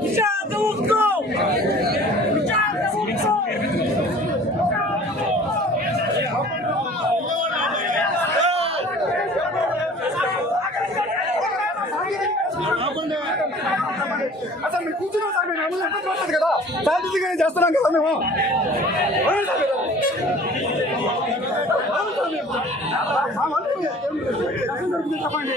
విశాఖ ఉక్కు విశాఖ ఉక్కు అసలు మీరు కూర్చున్నాం సార్ మేము అమలు ఎంత పడుతుంది కదా శాంతియుతంగానే చేస్తున్నాం కదా మేము అవును సార్ మీరు. అవును సార్ మేము. ఆ వంతు ఏం రక్షణ జరుగుతుంది చెప్పండి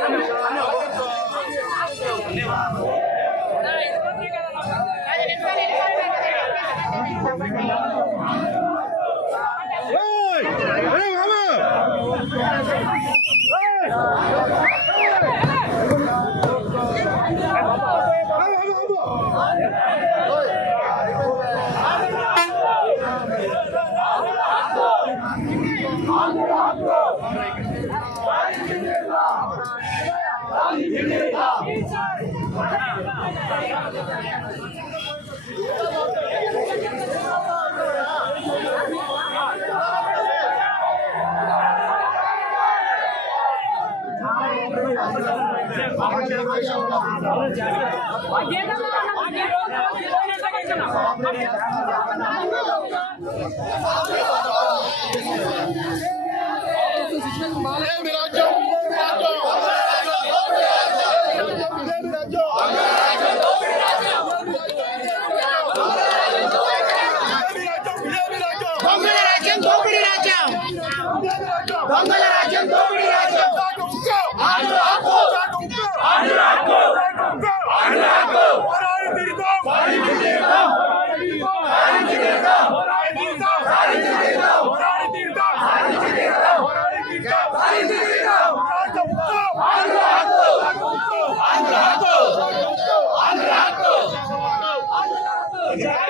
还没有，还没有，还没。Hey, Miraggio! Miraggio! Miraggio! Miraggio! కార్మికుల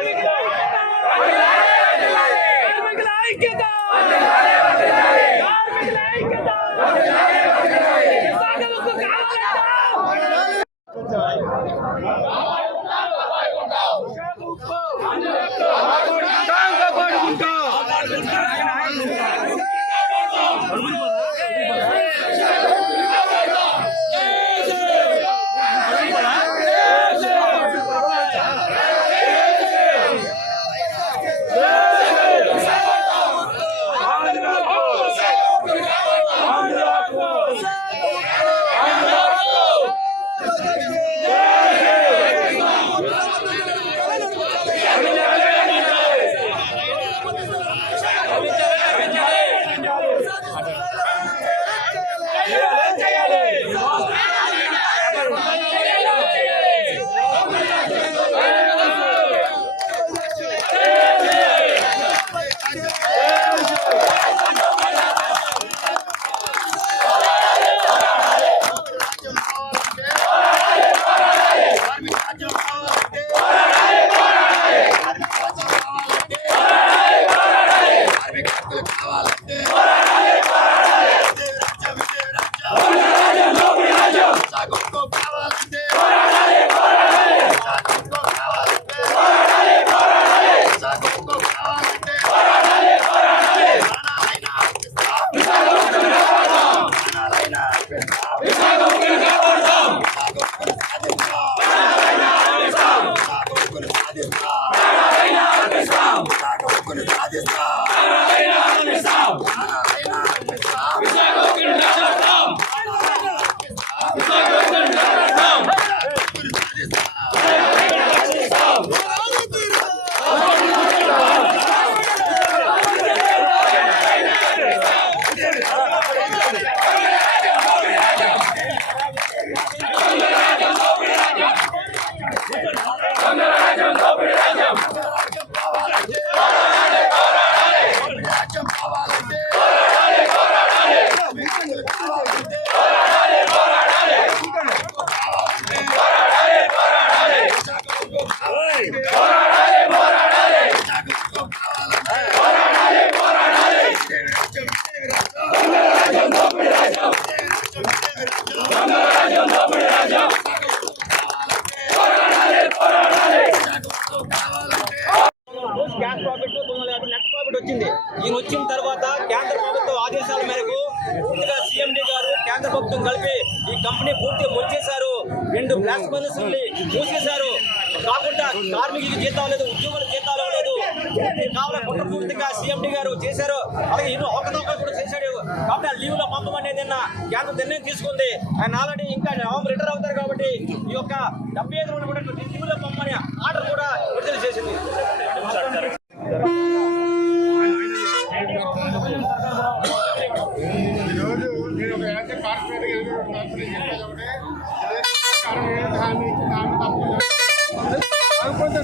కాబట్టి ఆ నిన్న కేంద్ర నిర్ణయం తీసుకుంది. ఆయన ఆల్రెడీ ఇంకా నవంబర్ రిటర్న్ అవుతారు కాబట్టి ఈ యొక్క డెబ్బై ఐదు రోజులు కూడా లీవ్ పంపమని ఆర్డర్ కూడా విడుదల చేసింది.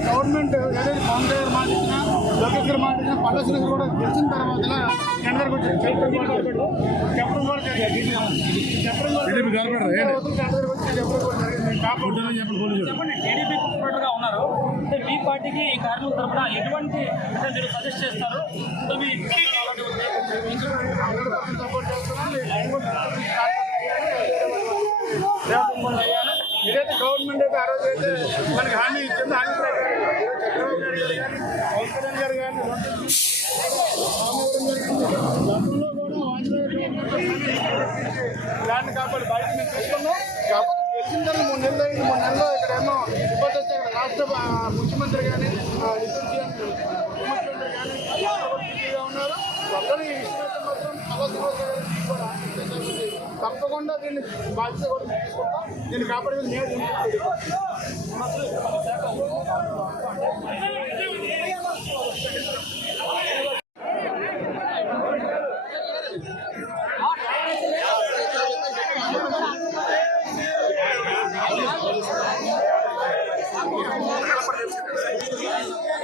గవర్నమెంట్ ఏదైతే పవన్ కళ్యాణ్ మాట ఇచ్చినా లోకేష్ గారు మాట సురేష్ కూడా గెలిచిన తర్వాత టెండర్ వచ్చి చెప్పడం కూడా చెప్పడం కూడా జరిగింది. టీడీపీ గా ఉన్నారు. అంటే మీ పార్టీకి ఈ కార్మికుల తరఫున ఎటువంటి అంటే మీరు సజెస్ట్ చేస్తారు? మీ. సపోర్ట్ ఏదైతే గవర్నమెంట్ అయితే ఆ రోజు అయితే మనకి హామీ ఇచ్చింది. హామీ ప్రకారం చంద్రబాబు నాయుడు గారు కానీ పవన్ కళ్యాణ్ గారు కానీ గతంలో కూడా వాజ్పేయి దాన్ని కాబట్టి బయట మేము తీసుకున్నాం. గెలిచిన తర్వాత మూడు నెలలు అయింది. మూడు నెలల్లో ఇక్కడ ఏమో ఇబ్బంది వస్తే ఇక్కడ రాష్ట్ర ముఖ్యమంత్రి కానీ ముఖ్యమంత్రి కానీ ఉన్నారు. అందరూ ఈ విషయం మాత్రం కళాశాల తప్పకుండా దీన్ని బాధ్యత కూడా తీసుకుంటాం దీన్ని కాపాడే నేను you.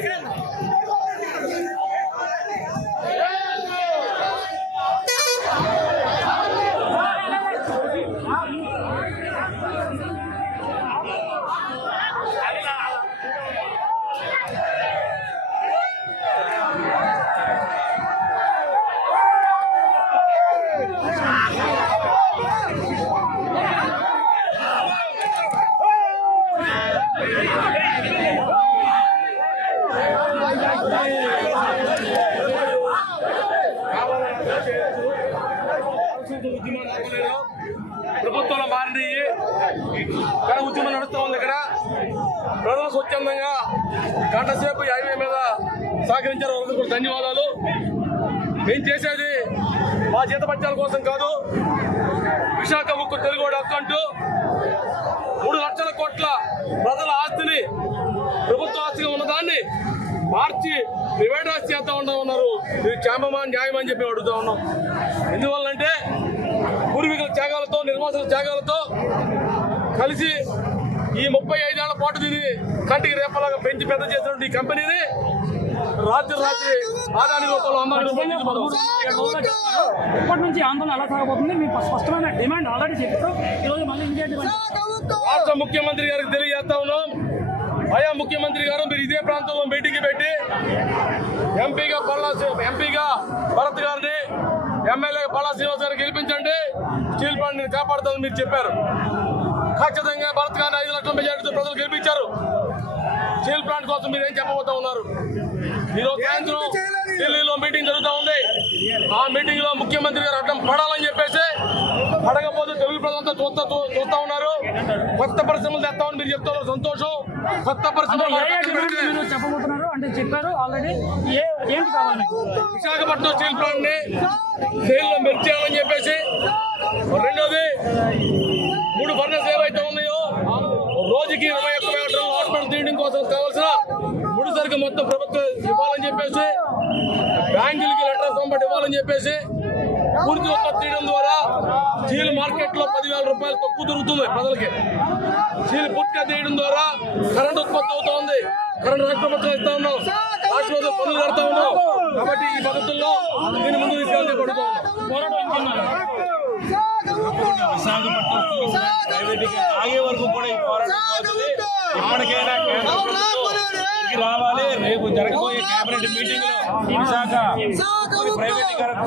এখানে ప్రైవేట్ ఆస్తి చేస్తా ఉంటా ఉన్నారు. ఇది క్షేమమా న్యాయం అని చెప్పి అడుగుతా ఉన్నాం. ఎందువల్లంటే పూర్వీకుల త్యాగాలతో నిర్వాసుల త్యాగాలతో కలిసి ఈ ముప్పై ఐదేళ్ళ పాటు దీన్ని కంటికి రేపలాగా పెంచి పెద్ద చేసినటువంటి ఈ కంపెనీని రాత్రి రాత్రి ఆదాని రూపంలో. ఇప్పటి నుంచి ఆందోళన ఎలా సాగబోతుంది? మీ స్పష్టమైన డిమాండ్ ఆల్రెడీ చెప్పారు. ఈరోజు మళ్ళీ రాష్ట్ర ముఖ్యమంత్రి గారికి తెలియజేస్తా ఉన్నాం. అయా ముఖ్యమంత్రి గారు మీరు ఇదే ప్రాంతంలో మీటింగ్ పెట్టి ఎంపీగా పల్లా ఎంపీగా భరత్ గారిని ఎమ్మెల్యే పల్లా శ్రీనివాస్ గారిని గెలిపించండి. స్టీల్ ప్లాంట్ కాపాడుతుందని మీరు చెప్పారు. ఖచ్చితంగా భరత్ గారిని ఐదు లక్షల మెజారిటీతో ప్రజలు గెలిపించారు. స్టీల్ ప్లాంట్ కోసం మీరు ఏం చెప్పబోతా ఉన్నారు? ఈరోజు సాయంత్రం ఢిల్లీలో మీటింగ్ జరుగుతూ ఉంది. ఆ మీటింగ్లో ముఖ్యమంత్రి గారు అడ్డం పడాలని చెప్పేసి పడకపోతే తెలుగు ప్రజలంతా చూస్తా చూస్తా ఉన్నారు. కొత్త పరిశ్రమలు తెస్తామని మీరు చెప్తున్నారు. సంతోషం. కొత్త చెప్పబోతున్నారు? అంటే చెప్పారు ఆల్రెడీ ఏ ఏంటి కావాలి? విశాఖపట్నం స్టీల్ ప్లాంట్ని సేల్లో మెర్జ్ చేయాలని చెప్పేసి రెండోది మూడు ఫర్నెస్ ఏవైతే ఉన్నాయో రోజుకి ఇరవై ఒక్క వేల టన్నుల తీయడం కోసం కావాల్సిన ముడి సరుకు మొత్తం ప్రభుత్వం ఇవ్వాలని చెప్పేసి బ్యాంకులకి లెటర్ సంబట్ ఇవ్వాలని చెప్పేసి పూర్తి ఉత్పత్తి తీయడం ద్వారా స్టీల్ మార్కెట్లో పదివేల రూపాయలు తక్కువ దొరుకుతుంది ప్రజలకి. స్టీల్ పూర్తిగా తీయడం ద్వారా కరెంట్ ఉత్పత్తి అవుతా ఉంది. కరెంట్ రాష్ట్ర ప్రభుత్వం ఇస్తా ఉన్నాం. రాష్ట్ర ప్రభుత్వం పనులు కడతా ఉన్నాం. కాబట్టి ఈ పద్ధతుల్లో దీని ముందు తీసుకెళ్తే పడుతూ ఉన్నాం పోరాటం ఎందుకున్నారు? ప్రైవేట్గా ఆగే వరకు కూడా ఈ పోరాటం సాగుతుంది. ఇప్పటికైనా రావాలి. రేపు జరగబోయే కేబినెట్ మీటింగ్లో విశాఖ ప్రైవేటీకరణ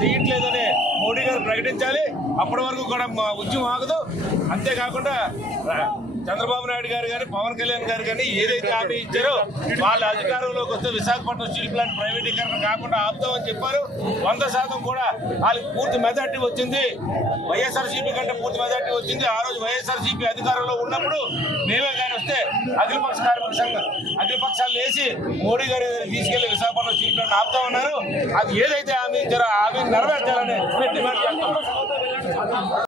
చేయట్లేదని మోడీ గారు ప్రకటించాలి. అప్పటి వరకు కూడా ఉద్యమం ఆగదు. అంతేకాకుండా చంద్రబాబు నాయుడు గారు కానీ పవన్ కళ్యాణ్ గారు కానీ ఏదైతే హామీ ఇచ్చారో వాళ్ళ అధికారంలోకి వస్తే విశాఖపట్నం స్టీల్ ప్లాంట్ ప్రైవేటీకరణ కాకుండా ఆపుతామని చెప్పారు. వంద శాతం కూడా వాళ్ళకి పూర్తి మెజార్టీ వచ్చింది. వైఎస్ఆర్సీపీ కంటే పూర్తి మెజార్టీ వచ్చింది. ఆ రోజు వైఎస్ఆర్సీపీ అధికారంలో ఉన్నప్పుడు మేమే కానీ వస్తే అఖిలపక్ష కార్మిక సంఘం అఖిలపక్షాలు వేసి మోడీ గారి తీసుకెళ్ళి విశాఖపట్నం స్టీల్ ప్లాంట్ ఆపుతా ఉన్నారు. అది ఏదైతే హామీ ఇచ్చారో ఆ హామీ నెరవేర్చాలని డిమాండ్ చేస్తాం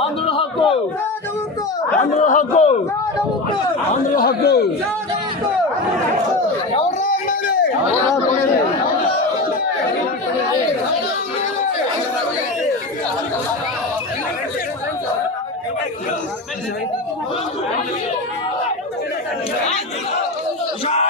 ఆంధ్రుల హక్కు ఆంధ్రుల హక్కు ఆంధ్రుల హక్కు ఆంధ్రుల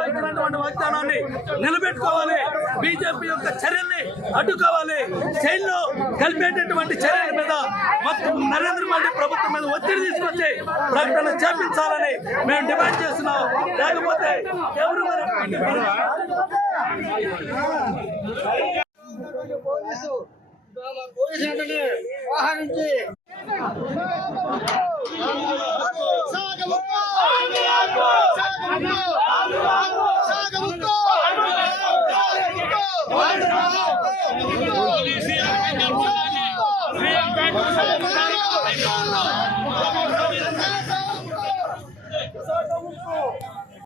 ఇచ్చినటువంటి వాగ్దానాన్ని నిలబెట్టుకోవాలి బీజేపీ యొక్క చర్యల్ని అడ్డుకోవాలి జైల్లో కలిపేటటువంటి చర్యల మీద మొత్తం నరేంద్ర మోడీ ప్రభుత్వం మీద ఒత్తిడి తీసుకొచ్చి ప్రకటన చేపించాలని మేము డిమాండ్ చేస్తున్నాం లేకపోతే ఎవరు పోలీసులందరినీ ఆహరించి